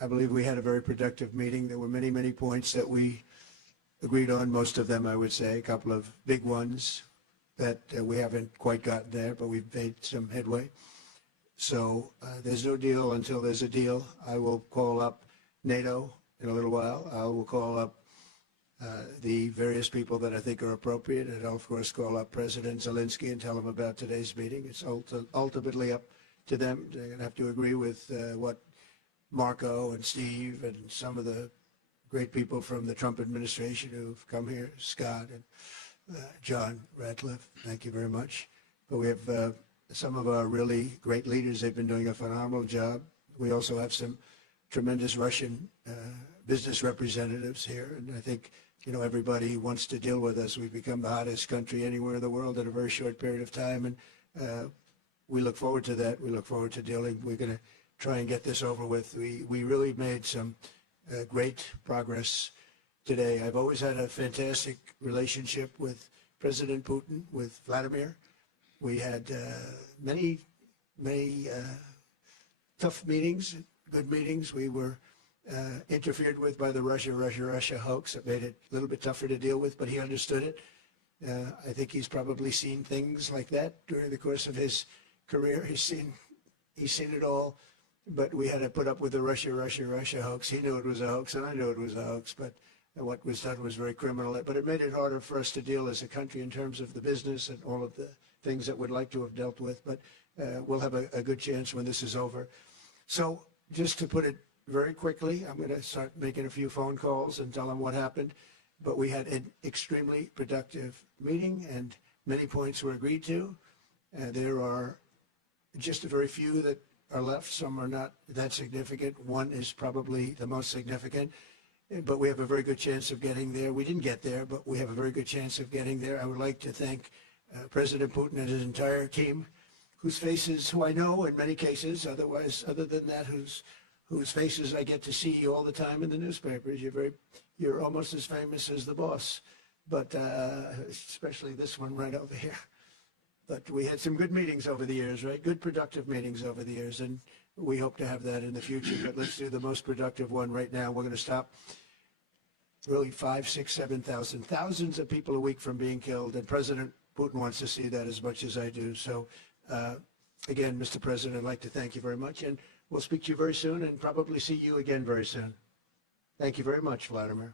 I believe we had a very productive meeting. There were many, many points that we agreed on, most of them, I would say, a couple of big ones that we haven't quite gotten there, but we've made some headway. So there's no deal until there's a deal. I will call up NATO in a little while. I will call up the various people that I think are appropriate, and I'll, of course, call up President Zelensky and tell him about today's meeting. It's ultimately up to them. They're going to have to agree with what Marco and Steve and some of the great people from the Trump administration who've come here, Scott and John Ratcliffe, thank you very much. But we have some of our really great leaders. They've been doing a phenomenal job. We also have some tremendous Russian business representatives here, and I think, you know, everybody wants to deal with us. We've become the hottest country anywhere in the world in a very short period of time, and we look forward to that. We look forward to dealing. We're going to try and get this over with. We really made some great progress today. I've always had a fantastic relationship with President Putin, with Vladimir. We had many tough meetings, good meetings. We were interfered with by the Russia hoax. It made it a little bit tougher to deal with, but he understood it. I think he's probably seen things like that during the course of his career. He's seen it all. But we had to put up with the Russia hoax. He knew it was a hoax, and I knew it was a hoax, but what was done was very criminal. But it made it harder for us to deal as a country in terms of the business and all of the things that we'd like to have dealt with. But we'll have a good chance when this is over. So just to put it very quickly, I'm going to start making a few phone calls and tell them what happened. But we had an extremely productive meeting, and many points were agreed to. There are just a very few that are left. Some are not that significant. One is probably the most significant, but we have a very good chance of getting there. We didn't get there, but we have a very good chance of getting there. I would like to thank President Putin and his entire team, whose faces, who I know in many cases, other than that, whose faces I get to see all the time in the newspapers. You're almost as famous as the boss, but especially this one right over here. But we had some good meetings over the years, right? Good, productive meetings over the years, and we hope to have that in the future. But let's do the most productive one right now. We're going to stop really 5, 6, 7,000, thousands of people a week from being killed, and President Putin wants to see that as much as I do. So, again, Mr. President, I'd like to thank you very much, and we'll speak to you very soon and probably see you again very soon. Thank you very much, Vladimir.